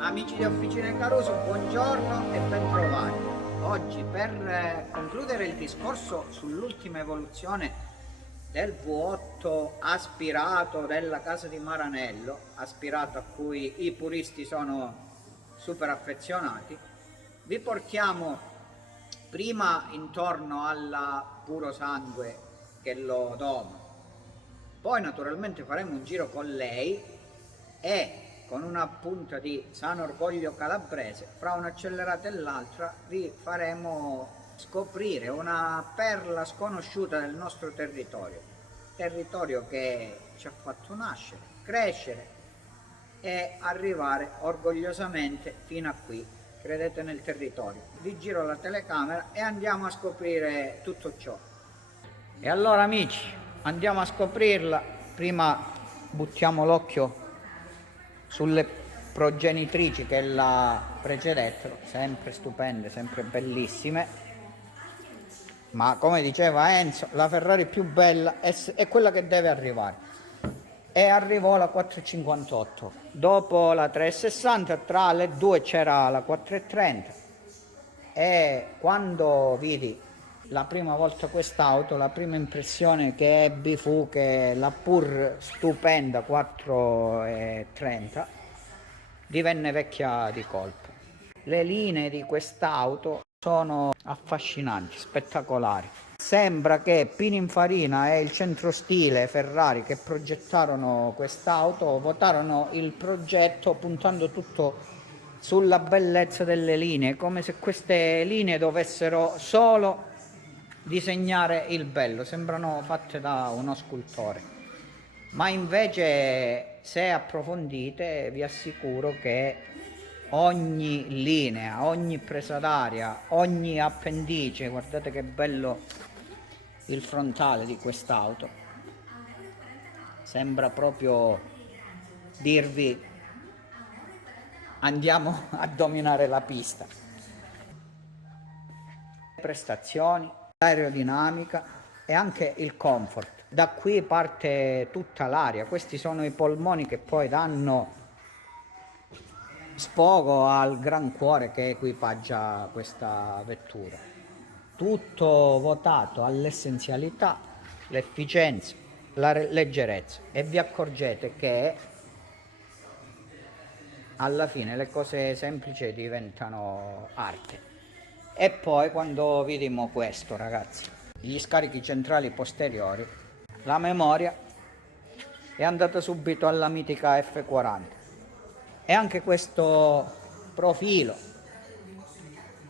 Amici di Officine Caruso, buongiorno e bentrovati. Oggi per concludere il discorso sull'ultima evoluzione del V8 aspirato della casa di Maranello, aspirato a cui i puristi sono super affezionati, vi portiamo prima intorno alla puro sangue che lo doma, poi naturalmente faremo un giro con lei e con una punta di San Orgoglio Calabrese, fra un'accelerata e l'altra vi faremo scoprire una perla sconosciuta del nostro territorio che ci ha fatto nascere, crescere e arrivare orgogliosamente fino a qui. Credete nel territorio. Vi giro la telecamera e andiamo a scoprire tutto ciò. E allora amici, andiamo a scoprirla. Prima buttiamo l'occhio sulle progenitrici che la precedettero, sempre stupende, sempre bellissime, ma come diceva Enzo, la Ferrari più bella è quella che deve arrivare. E arrivò la 458, dopo la 360 tra le due c'era la 430 e quando vidi la prima volta quest'auto, la prima impressione che ebbi fu che la pur stupenda 430 divenne vecchia di colpo. Le linee di quest'auto sono affascinanti, spettacolari. Sembra che Pininfarina e il centro stile Ferrari che progettarono quest'auto votarono il progetto puntando tutto sulla bellezza delle linee, come se queste linee dovessero solo disegnare il bello, sembrano fatte da uno scultore, ma invece se approfondite vi assicuro che ogni linea, ogni presa d'aria, ogni appendice, guardate che bello il frontale di quest'auto, sembra proprio dirvi andiamo a dominare la pista. Prestazioni, l'aerodinamica e anche il comfort. Da qui parte tutta l'aria, questi sono i polmoni che poi danno sfogo al gran cuore che equipaggia questa vettura. Tutto votato all'essenzialità, l'efficienza, la leggerezza e vi accorgete che alla fine le cose semplici diventano arte. E poi quando vedremo questo, ragazzi, gli scarichi centrali posteriori, la memoria è andata subito alla mitica F40 e anche questo profilo,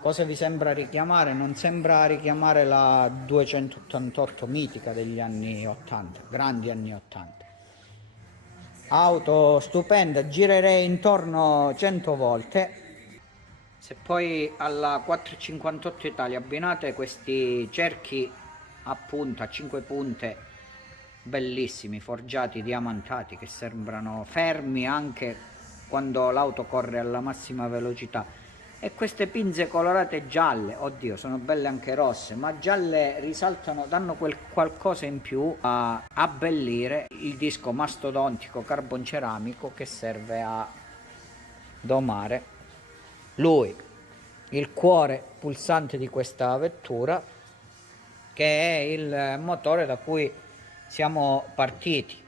cosa vi sembra richiamare? Non sembra richiamare la 288 mitica degli anni 80, grandi anni 80. Auto stupenda, girerei intorno 100 volte. Se poi alla 458 Italia abbinate questi cerchi a punta, a 5 punte, bellissimi, forgiati, diamantati, che sembrano fermi anche quando l'auto corre alla massima velocità, e queste pinze colorate gialle, oddio sono belle anche rosse, ma gialle risaltano, danno quel qualcosa in più a abbellire il disco mastodontico carbonceramico che serve a domare lui, il cuore pulsante di questa vettura, che è il motore da cui siamo partiti.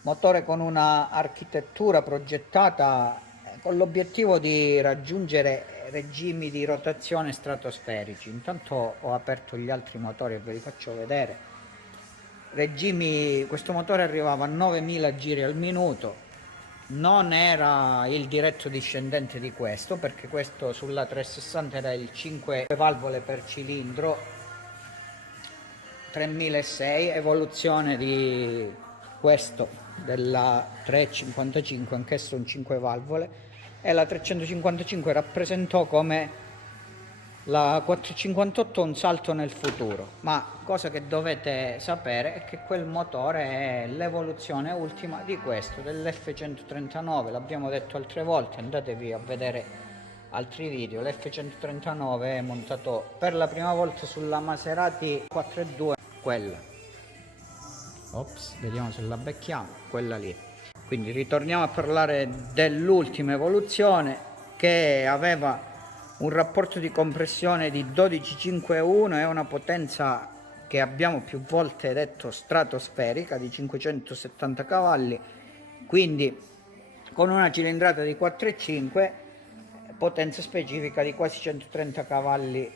Motore con una architettura progettata con l'obiettivo di raggiungere regimi di rotazione stratosferici. Intanto ho aperto gli altri motori e ve li faccio vedere. Questo motore arrivava a 9000 giri al minuto. Non era il diretto discendente di questo, perché questo sulla 360 era il 5 valvole per cilindro 3006, evoluzione di questo della 355, anch'esso un 5 valvole, e la 355 rappresentò come la 458 un salto nel futuro, ma cosa che dovete sapere è che quel motore è l'evoluzione ultima di questo, dell'F139, l'abbiamo detto altre volte, andatevi a vedere altri video. L'F139 è montato per la prima volta sulla Maserati 4.2, quella, ops, vediamo se la becchiamo, quella lì. Quindi ritorniamo a parlare dell'ultima evoluzione, che aveva un rapporto di compressione di 12,5:1 e una potenza che abbiamo più volte detto stratosferica di 570 cavalli, quindi con una cilindrata di 4,5, potenza specifica di quasi 130 cavalli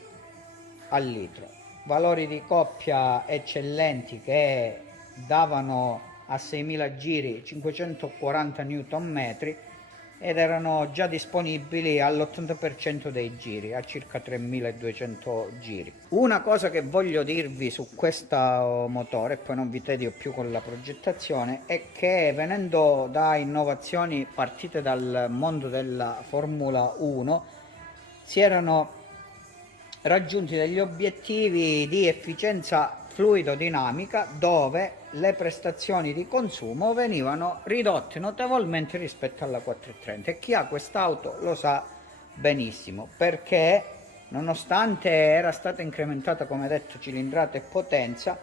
al litro. Valori di coppia eccellenti che davano a 6.000 giri 540 Nm ed erano già disponibili all'80% dei giri, a circa 3.200 giri. Una cosa che voglio dirvi su questo motore, e poi non vi tedio più con la progettazione, è che venendo da innovazioni partite dal mondo della Formula 1 si erano raggiunti degli obiettivi di efficienza fluidodinamica, dove le prestazioni di consumo venivano ridotte notevolmente rispetto alla 430, e chi ha quest'auto lo sa benissimo, perché nonostante era stata incrementata, come detto, cilindrata e potenza,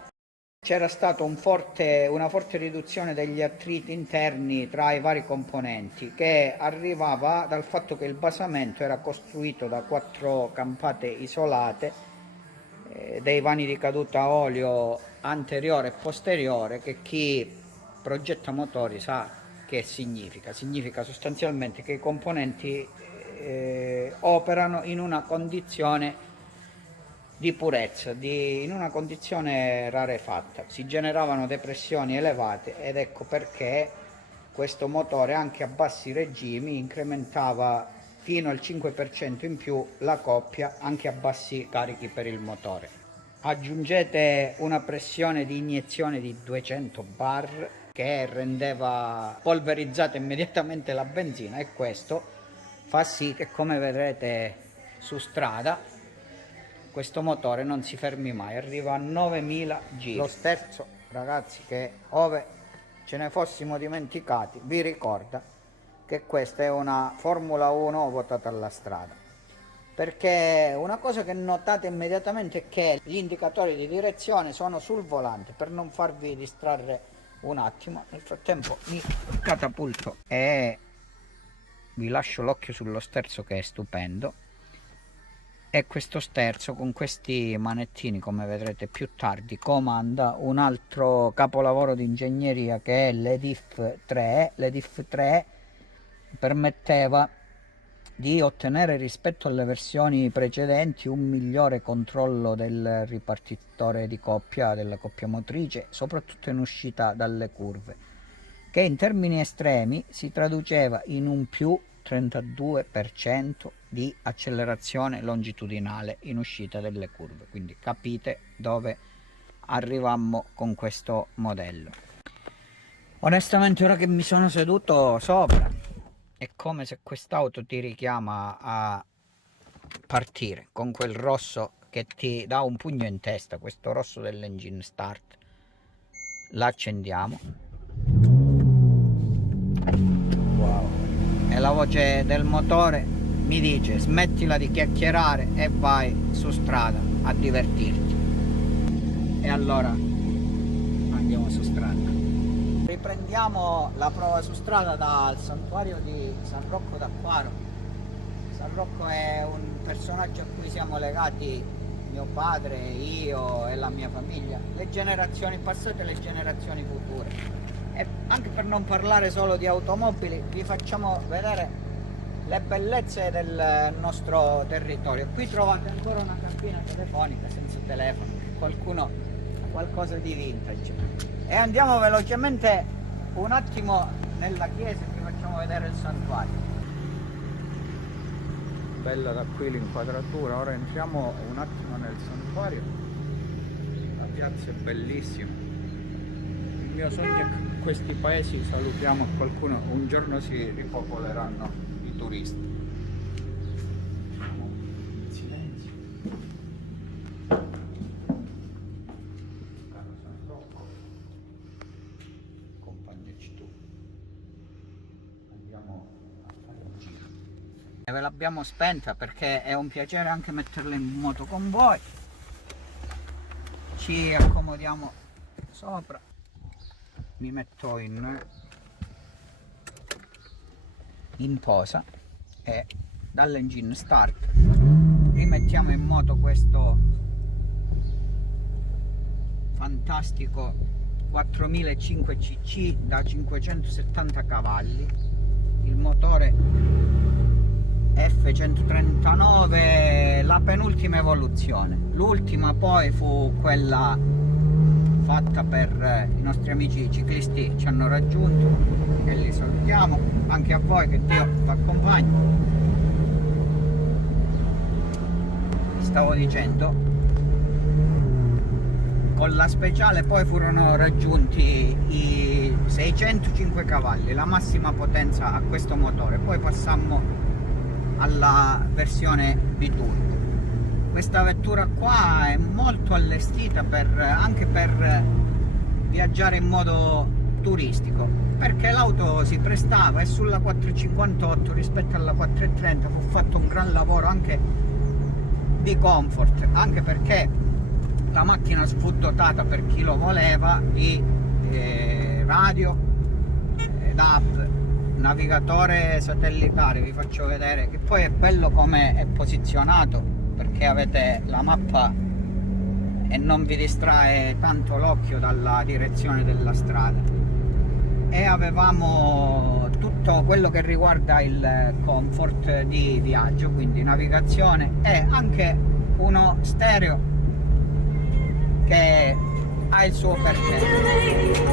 c'era stata una forte riduzione degli attriti interni tra i vari componenti, che arrivava dal fatto che il basamento era costruito da 4 campate isolate, dei vani di caduta olio anteriore e posteriore, che chi progetta motori sa che significa. Significa sostanzialmente che i componenti operano in una condizione di purezza, in una condizione rarefatta. Si generavano depressioni elevate, ed ecco perché questo motore anche a bassi regimi incrementava fino al 5% in più la coppia anche a bassi carichi per il motore. Aggiungete una pressione di iniezione di 200 bar che rendeva polverizzata immediatamente la benzina, e questo fa sì che, come vedrete su strada, questo motore non si fermi mai, arriva a 9.000 giri. Lo sterzo, ragazzi, che ove ce ne fossimo dimenticati, vi ricorda che questa è una Formula 1 votata alla strada. Perché una cosa che notate immediatamente è che gli indicatori di direzione sono sul volante, per non farvi distrarre un attimo. Nel frattempo mi catapulto e vi lascio l'occhio sullo sterzo, che è stupendo. E questo sterzo, con questi manettini, come vedrete più tardi, comanda un altro capolavoro di ingegneria, che è l'EDIF 3. L'EDIF 3 permetteva di ottenere, rispetto alle versioni precedenti, un migliore controllo del ripartitore di coppia, della coppia motrice, soprattutto in uscita dalle curve, che in termini estremi si traduceva in un più 32% di accelerazione longitudinale in uscita delle curve. Quindi capite dove arrivammo con questo modello. Onestamente, ora che mi sono seduto sopra, è come se quest'auto ti richiama a partire, con quel rosso che ti dà un pugno in testa, questo rosso dell'engine start. L'accendiamo. Wow. E la voce del motore mi dice: smettila di chiacchierare e vai su strada a divertirti. E allora andiamo su strada. Riprendiamo la prova su strada dal santuario di San Rocco d'Acquaro. San Rocco è un personaggio a cui siamo legati, mio padre, io e la mia famiglia, le generazioni passate e le generazioni future. E anche per non parlare solo di automobili, vi facciamo vedere le bellezze del nostro territorio. Qui trovate ancora una cabina telefonica senza telefono, qualcuno ha qualcosa di vintage. E andiamo velocemente un attimo nella chiesa e vi facciamo vedere il santuario. Bella da qui l'inquadratura. Ora entriamo un attimo nel santuario. La piazza è bellissima. Il mio sogno è che questi paesi, salutiamo qualcuno, un giorno si ripopoleranno i turisti. In silenzio. Caro San Rocco, accompagnaci tu. Andiamo a fare un giro. E ve l'abbiamo spenta perché è un piacere anche metterla in moto con voi. Ci accomodiamo sopra, mi metto in in posa e dall'engine start rimettiamo in moto questo fantastico 4005 cc da 570 cavalli, il motore F139, la penultima evoluzione. L'ultima poi fu quella fatta per i nostri amici ciclisti, ci hanno raggiunto e li salutiamo, anche a voi, che Dio vi accompagni. Stavo dicendo, con la speciale poi furono raggiunti i 605 cavalli, la massima potenza a questo motore. Poi passammo alla versione biturbo. Questa vettura qua è molto allestita anche per viaggiare in modo turistico, perché l'auto si prestava, e sulla 458 rispetto alla 430 fu fatto un gran lavoro anche di comfort, anche perché la macchina fu dotata, per chi lo voleva, di radio ed app, navigatore satellitare. Vi faccio vedere che poi è bello come è posizionato, perché avete la mappa e non vi distrae tanto l'occhio dalla direzione della strada. E avevamo tutto quello che riguarda il comfort di viaggio, quindi navigazione e anche uno stereo che ha il suo perché.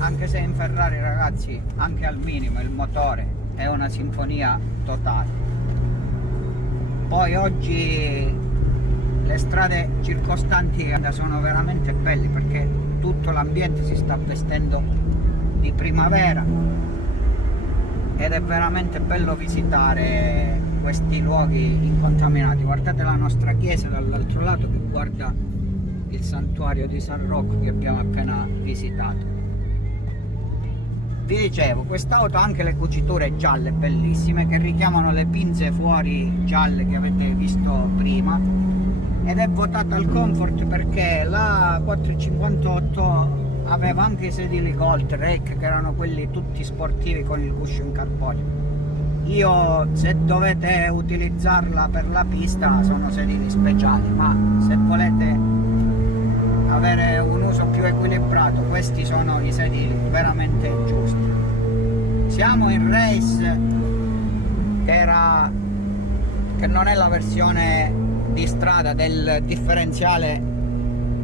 Anche se in Ferrari, ragazzi, anche al minimo il motore è una sinfonia totale. Poi oggi le strade circostanti sono veramente belle, perché tutto l'ambiente si sta vestendo di primavera ed è veramente bello visitare questi luoghi incontaminati. Guardate la nostra chiesa dall'altro lato che guarda il santuario di San Rocco che abbiamo appena visitato. Vi dicevo, quest'auto ha anche le cuciture gialle bellissime che richiamano le pinze fuori gialle che avete visto prima, ed è votata al comfort perché la 458 aveva anche i sedili Gold Rake, che erano quelli tutti sportivi con il cushion carbonio. Io, se dovete utilizzarla per la pista, sono sedili speciali, ma se volete avere un uso più equilibrato, questi sono i sedili veramente giusti. Siamo in race, che non è la versione di strada del differenziale,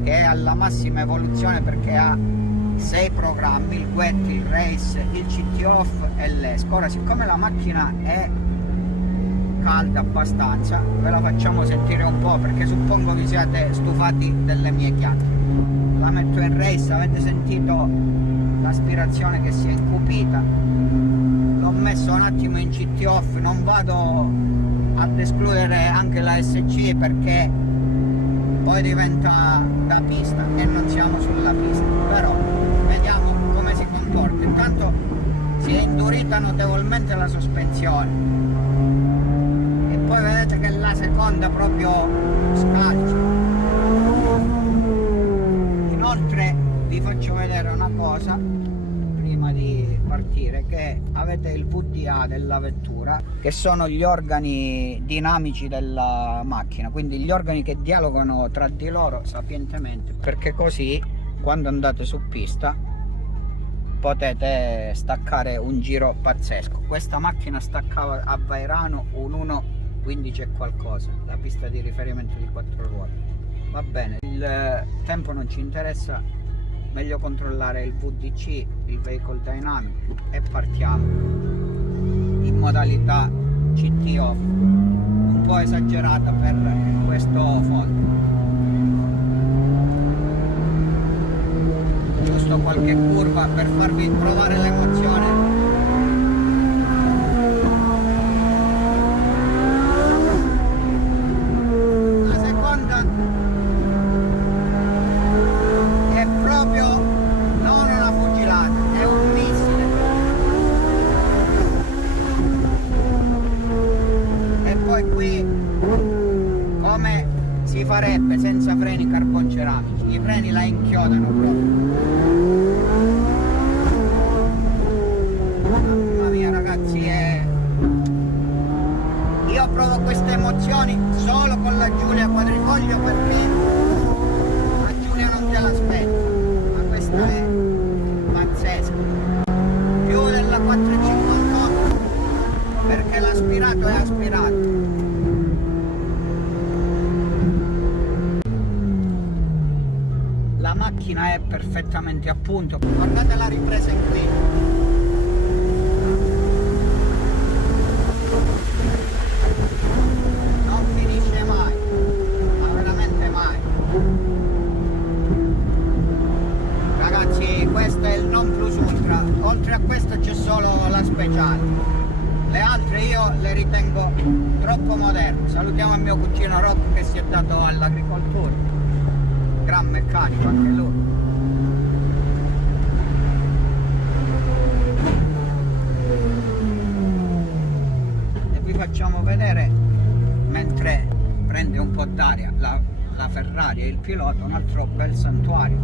che è alla massima evoluzione, perché ha 6 programmi: il wet, il race, il CT off e l'esco. Ora, siccome la macchina è calda abbastanza, ve la facciamo sentire un po', perché suppongo vi siate stufati delle mie chiacchiere. La metto in race, avete sentito l'aspirazione che si è incupita. L'ho messo un attimo in CT off, non vado ad escludere anche la SC perché poi diventa da pista e non siamo sulla pista, però vediamo come si comporta. Intanto si è indurita notevolmente la sospensione e poi vedete che la seconda proprio scalcia. Inoltre vi faccio vedere una cosa prima di partire, che avete il VDA della vettura, che sono gli organi dinamici della macchina, quindi gli organi che dialogano tra di loro sapientemente, perché così quando andate su pista potete staccare un giro pazzesco. Questa macchina staccava a Vairano un 1.15 e qualcosa, la pista di riferimento di 4 ruote. Va bene, il tempo non ci interessa, meglio controllare il VDC, il Vehicle Dynamic, e partiamo in modalità CT off, un po' esagerata per questo fondo. Giusto qualche curva per farvi provare l'emozione. si farebbe senza freni carbonceramici. I freni la inchiodano proprio. Mamma mia ragazzi, io provo queste emozioni solo con la Giulia quadrifoglio, perché la Giulia non te l'aspetta, ma questa è pazzesca. Più della 458, perché l'aspirato è aspirato. La macchina è perfettamente a punto. Guardate la ripresa in qui. Non finisce mai, ma veramente mai. Ragazzi, questo è il non plus ultra. Oltre a questo c'è solo la speciale. Le altre io le ritengo troppo moderne. Salutiamo il mio cugino Rob che si è dato all'agricoltura. Gran meccanico anche lui. E vi facciamo vedere, mentre prende un po' d'aria la Ferrari e il pilota, un altro bel santuario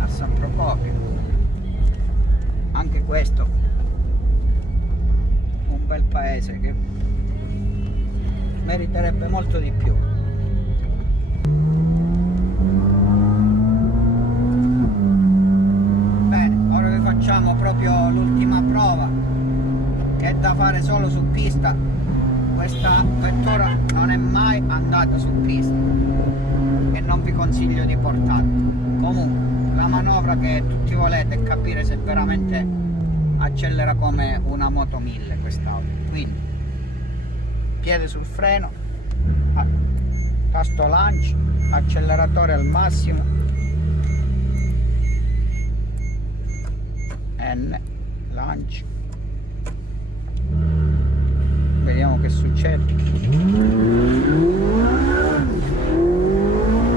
a San Procopio. Anche questo un bel paese che meriterebbe molto di più. Facciamo proprio l'ultima prova, che è da fare solo su pista. Questa vettura non è mai andata su pista e non vi consiglio di portarla. Comunque la manovra che tutti volete è capire se veramente accelera come una moto 1000 quest'auto. Quindi piede sul freno, tasto lancio, acceleratore al massimo, N, lancio, vediamo che succede.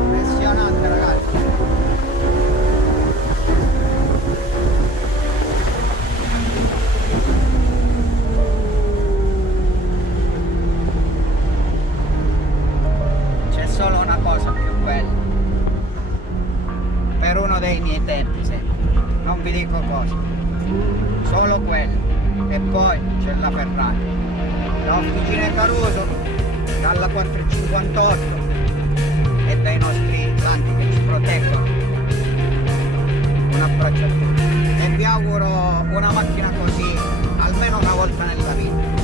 Impressionante ragazzi. C'è solo una cosa più bella per uno dei miei tempi, non vi dico cosa. Solo quello. E poi c'è la Ferrari, da Officine Caruso, dalla 458 e dai nostri santi che ci proteggono. Un abbraccio a tutti e vi auguro una macchina così almeno una volta nella vita.